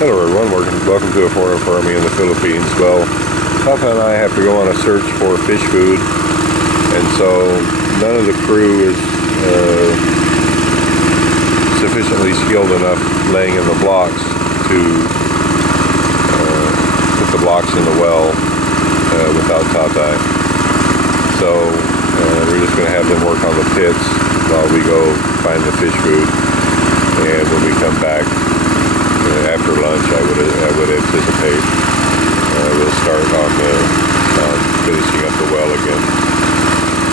Hello everyone, welcome to Aquarium Farming in the Philippines. Well, Papa and I have to go on a search for fish food, and so none of the crew is sufficiently skilled enough laying in the blocks to put the blocks in the well without Tatai. So we're just going to have them work on the pits while we go find the fish food, and when we come back after lunch, I would anticipate we'll start on finishing up the well again.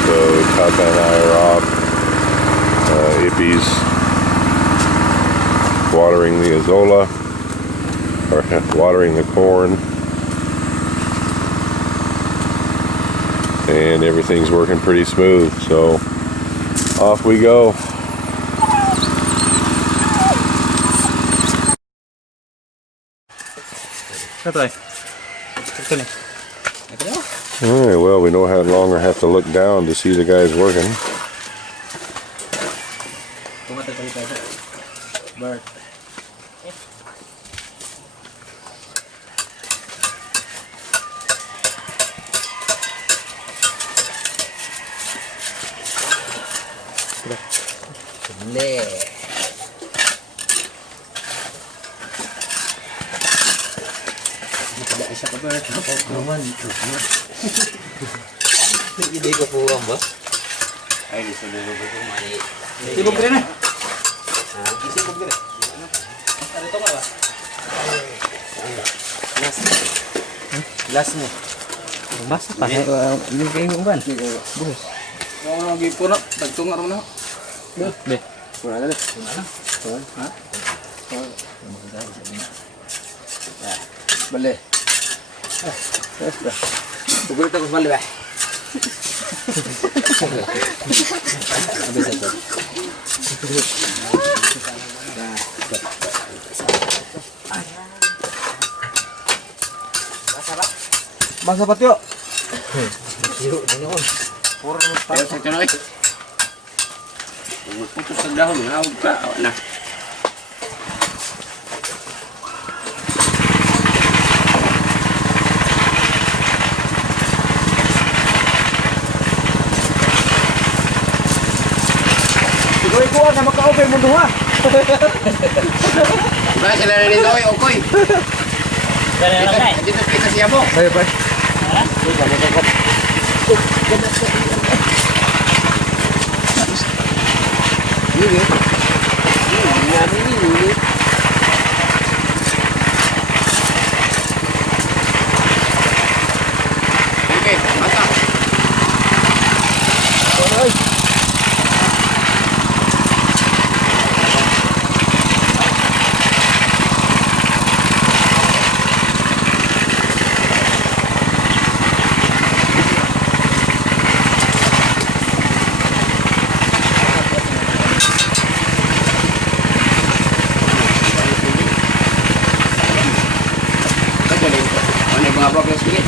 So Tata and I are off. Ippy's watering the azolla, or watering the corn, and everything's working pretty smooth. So off we go. Alright, well, we no longer have to look down to see the guys working. Isa ka ba? Naman, hindi ko po ba? Ay, di sa dulo ba ito? Sibog ka rin eh. Isibog ka rin. Ano ito ka ba? Last mo. Basta pa. Hindi kayo mo ba? Buhos. Kung ano naging puna, tagtunga rin na. Be. Puna na rin. Puna na. Ha? Bale. Bukul terus balik, Bang sapat yuk. Yuk, ini Pur saya cari. Putus dahulu, nah. Ikuha na maka-open mo duha. Ba sila na nito ay okoy. Dito kita siya mo. Ayo, Pak. Ha? Ini. Oke, mantap. Apa sedikit?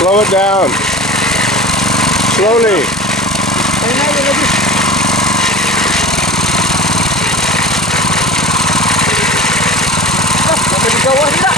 Slow it down. Slowly. Sampai di bawah tidak?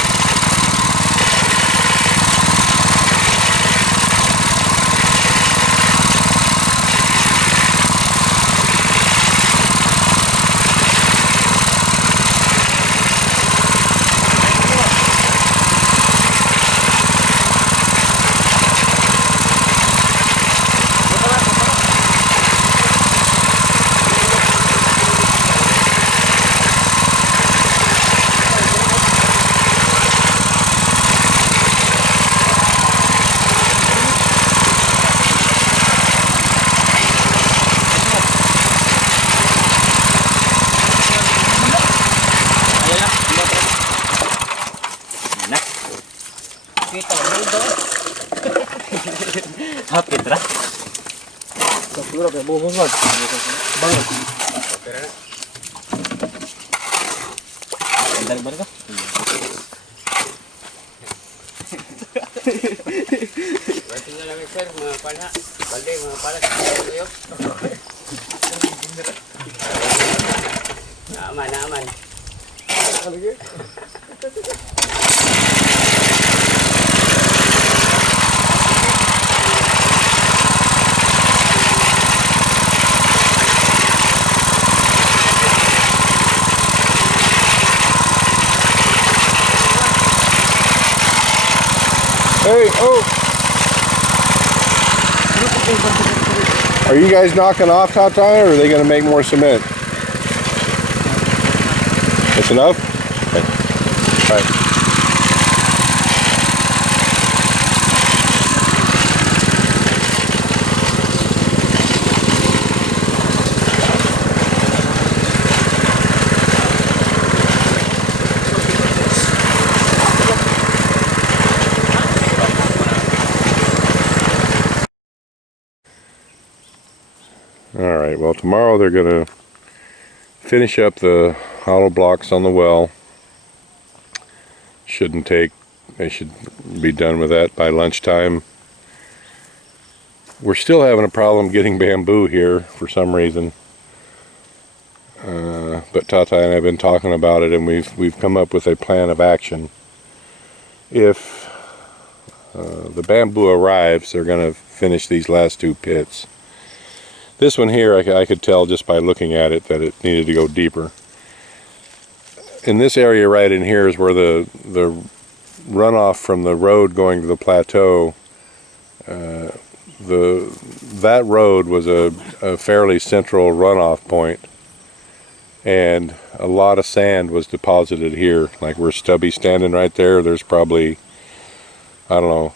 Kita muda. Hapit ra. Kapura kay buhos man. Bangun. Dari mana kah? Tinggal lagi sir, mga pala, balde, mga pala, kayo. Aman, aman. Hey, oh! Are you guys knocking off Tatai, or are they going to make more cement? That's enough? Okay. All right. All right, well, tomorrow they're going to finish up the hollow blocks on the well. They should be done with that by lunchtime. We're still having a problem getting bamboo here for some reason. But Tata and I have been talking about it, and we've come up with a plan of action. If the bamboo arrives, they're going to finish these last two pits. This one here, I could tell just by looking at it that it needed to go deeper. In this area right in here is where the runoff from the road going to the plateau, that road was a fairly central runoff point, and a lot of sand was deposited here. Like where Stubby's standing right there, there's probably, I don't know,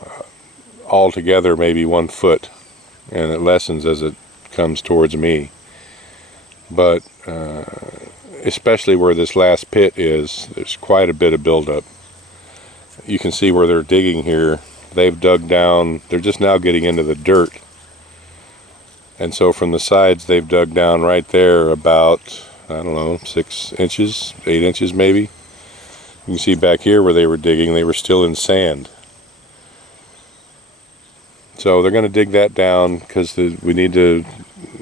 altogether maybe 1 foot, and it lessens as it comes towards me. But especially where this last pit is, there's quite a bit of buildup. You can see where they're digging here. They've dug down, they're just now getting into the dirt. And so from the sides, they've dug down right there about, I don't know, 6 inches, 8 inches maybe. You can see back here where they were digging, they were still in sand. So they're going to dig that down because we need to,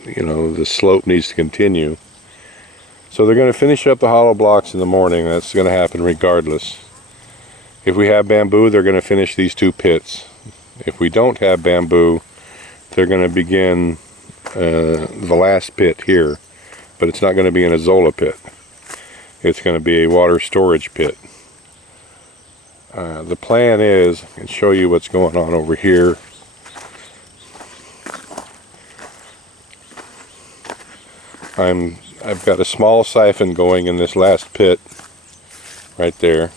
the slope needs to continue. So they're going to finish up the hollow blocks in the morning. That's going to happen regardless. If we have bamboo, they're going to finish these 2 pits. If we don't have bamboo, they're going to begin the last pit here. But it's not going to be an Azolla pit. It's going to be a water storage pit. The plan is, I can show you what's going on over here. I've got a small siphon going in this last pit right there.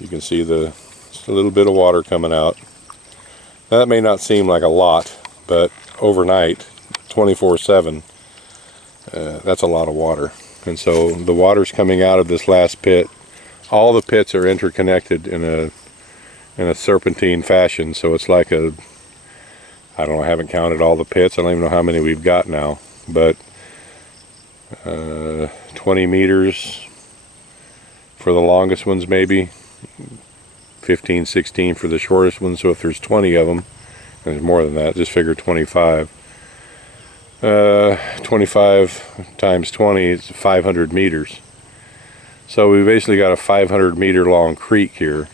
You can see just a little bit of water coming out. Now, that may not seem like a lot, but overnight, 24/7, that's a lot of water. And so the water's coming out of this last pit. All the pits are interconnected in a serpentine fashion, so it's like I don't know, I haven't counted all the pits. I don't even know how many we've got now, but 20 meters for the longest ones, maybe 15, 16 for the shortest ones. So if there's 20 of them, and there's more than that, just figure 25. 25 times 20 is 500 meters. So we basically got a 500 meter long creek here.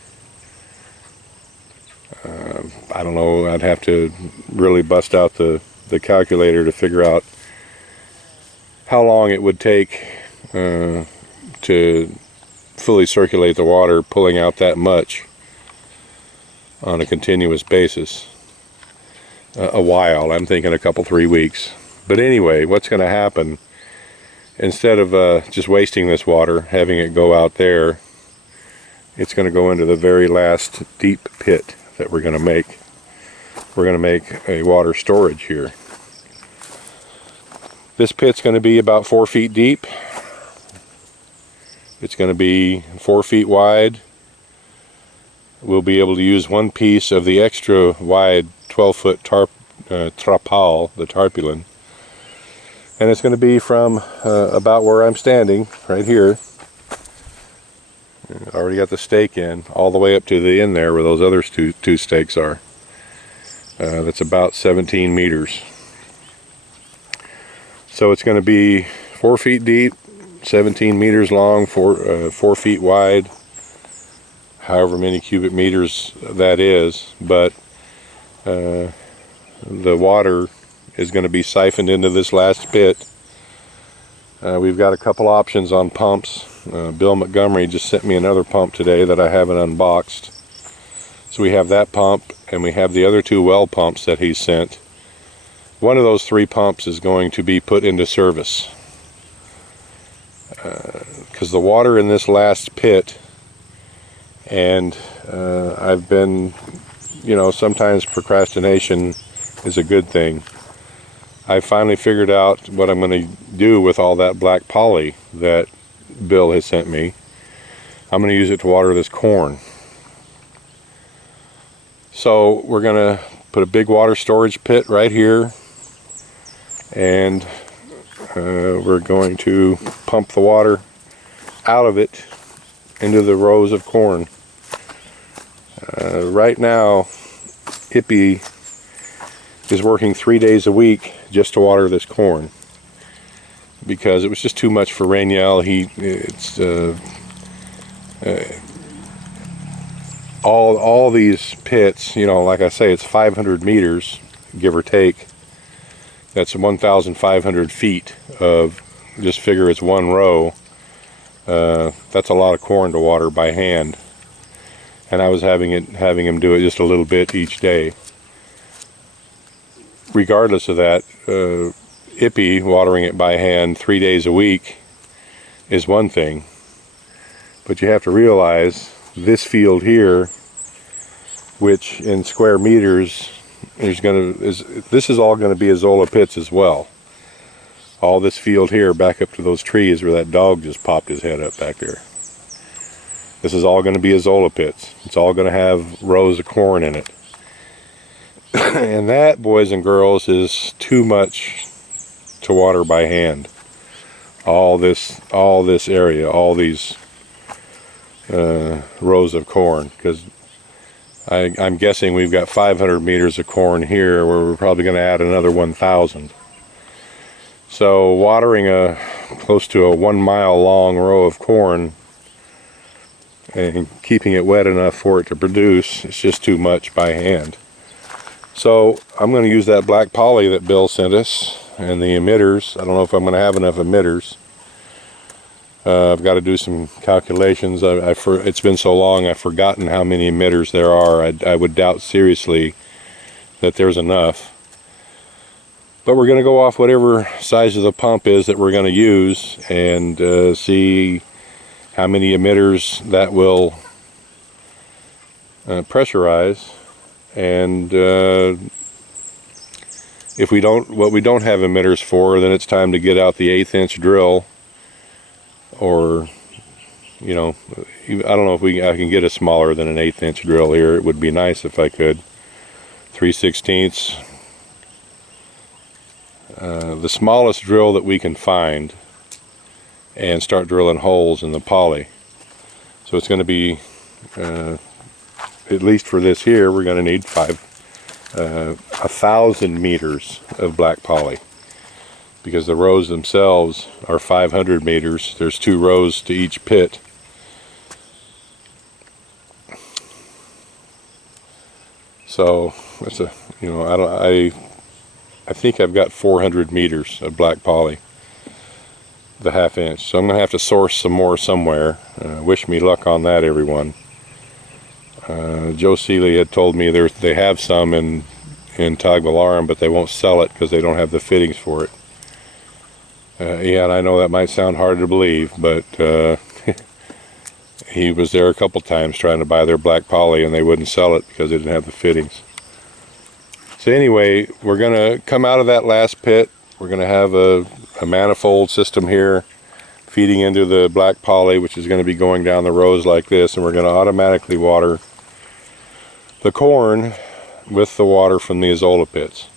I don't know, I'd have to really bust out the calculator to figure out how long it would take to fully circulate the water, pulling out that much on a continuous basis. A while, I'm thinking a couple, 3 weeks. But anyway, what's going to happen, instead of just wasting this water, having it go out there, it's going to go into the very last deep pit that we're going to make. We're going to make a water storage here. This pit's going to be about 4 feet deep. It's going to be 4 feet wide. we'll be able to use one piece of the extra wide 12-foot trapal, the tarpaulin. And it's going to be from about where I'm standing, right here. I already got the stake in, all the way up to the end there where those other two stakes are. That's about 17 meters. So it's going to be 4 feet deep, 17 meters long, 4 feet wide, however many cubic meters that is, but the water is going to be siphoned into this last pit. We've got a couple options on pumps. Bill Montgomery just sent me another pump today that I haven't unboxed. So we have that pump, and we have the other 2 well pumps that he sent. One of those 3 pumps is going to be put into service. Because the water in this last pit, and I've been, you know, sometimes procrastination is a good thing. I finally figured out what I'm going to do with all that black poly that Bill has sent me. I'm going to use it to water this corn. So we're going to put a big water storage pit right here, and we're going to pump the water out of it into the rows of corn. Right now, Ippy is working 3 days a week just to water this corn, because it was just too much for Rainiel. All these pits, you know, like I say, it's 500 meters, give or take. That's 1,500 feet of, just figure it's one row. That's a lot of corn to water by hand. And I was having him do it just a little bit each day. Regardless of that, Ippy watering it by hand 3 days a week is one thing. But you have to realize this field here, which in square meters this is all going to be Azolla pits as well. All this field here back up to those trees where that dog just popped his head up back there. This is all going to be Azolla pits. It's all going to have rows of corn in it. And that, boys and girls, is too much to water by hand. All this area, all these rows of corn, because I'm guessing we've got 500 meters of corn here, where we're probably going to add another 1,000. So watering close to a 1 mile long row of corn and keeping it wet enough for it to produce, it's just too much by hand. So I'm going to use that black poly that Bill sent us and the emitters. I don't know if I'm going to have enough emitters. I've got to do some calculations. It's been so long I've forgotten how many emitters there are. I would doubt seriously that there's enough. But we're going to go off whatever size of the pump is that we're going to use, and see how many emitters that will pressurize. And if what we don't have emitters for, then it's time to get out the 1/8 inch drill. Or, you know, I don't know if I can get a smaller than an 1/8 inch drill here. It would be nice if I could. 3/16. The smallest drill that we can find, and start drilling holes in the poly. So it's going to be, at least for this here, we're going to need 1,000 meters of black poly, because the rows themselves are 500 meters. There's 2 rows to each pit. So it's a, you know, I think I've got 400 meters of black poly, the 1/2 inch. So I'm going to have to source some more somewhere. Wish me luck on that, everyone. Joe Seeley had told me they have some in Tagbilaran, but they won't sell it because they don't have the fittings for it. Yeah, and I know that might sound hard to believe, but he was there a couple times trying to buy their black poly, and they wouldn't sell it because they didn't have the fittings. So anyway, we're going to come out of that last pit. We're going to have a manifold system here feeding into the black poly, which is going to be going down the rows like this, and we're going to automatically water the corn with the water from the Azolla pits.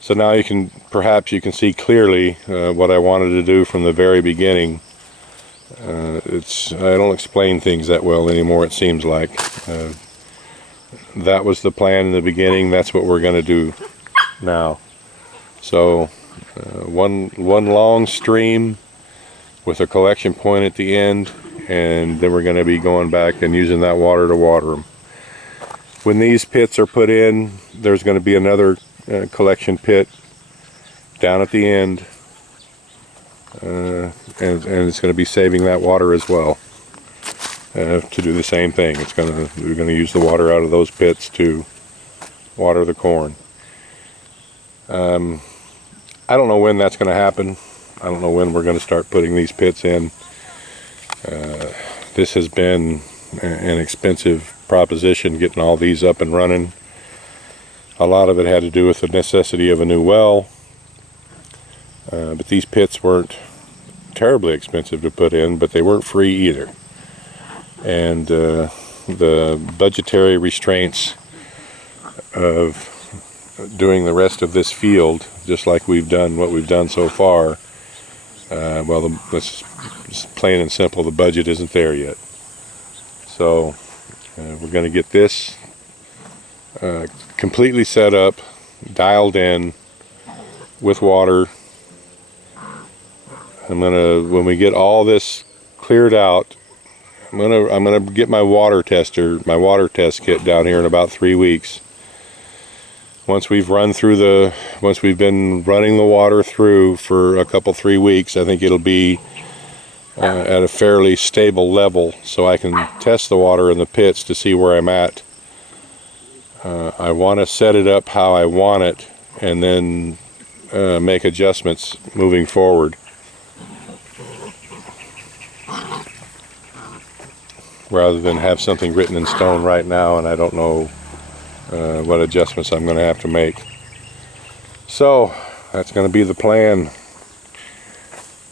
So now perhaps you can see clearly what I wanted to do from the very beginning. I don't explain things that well anymore, it seems like. That was the plan in the beginning, that's what we're going to do now. So one long stream with a collection point at the end, and then we're going to be going back and using that water to water them. When these pits are put in, there's going to be another collection pit down at the end, and it's going to be saving that water as well to do the same thing. We're going to use the water out of those pits to water the corn. I don't know when that's going to happen. I don't know when we're going to start putting these pits in. This has been an expensive proposition, getting all these up and running. A lot of it had to do with the necessity of a new well, but these pits weren't terribly expensive to put in, but they weren't free either. And the budgetary restraints of doing the rest of this field, just like we've done what we've done so far, well, just plain and simple, the budget isn't there yet. So we're going to get this completely set up, dialed in with water. When we get all this cleared out, I'm gonna get my water test kit down here in about 3 weeks. Once we've been running the water through for a couple 3 weeks, I think it'll be at a fairly stable level, so I can test the water in the pits to see where I'm at. I want to set it up how I want it, and then make adjustments moving forward, rather than have something written in stone right now and I don't know what adjustments I'm going to have to make. So that's going to be the plan.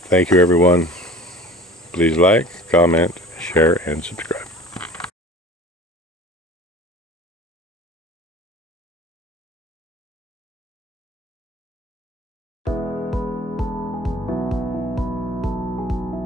Thank you, everyone. Please like, comment, share, and subscribe.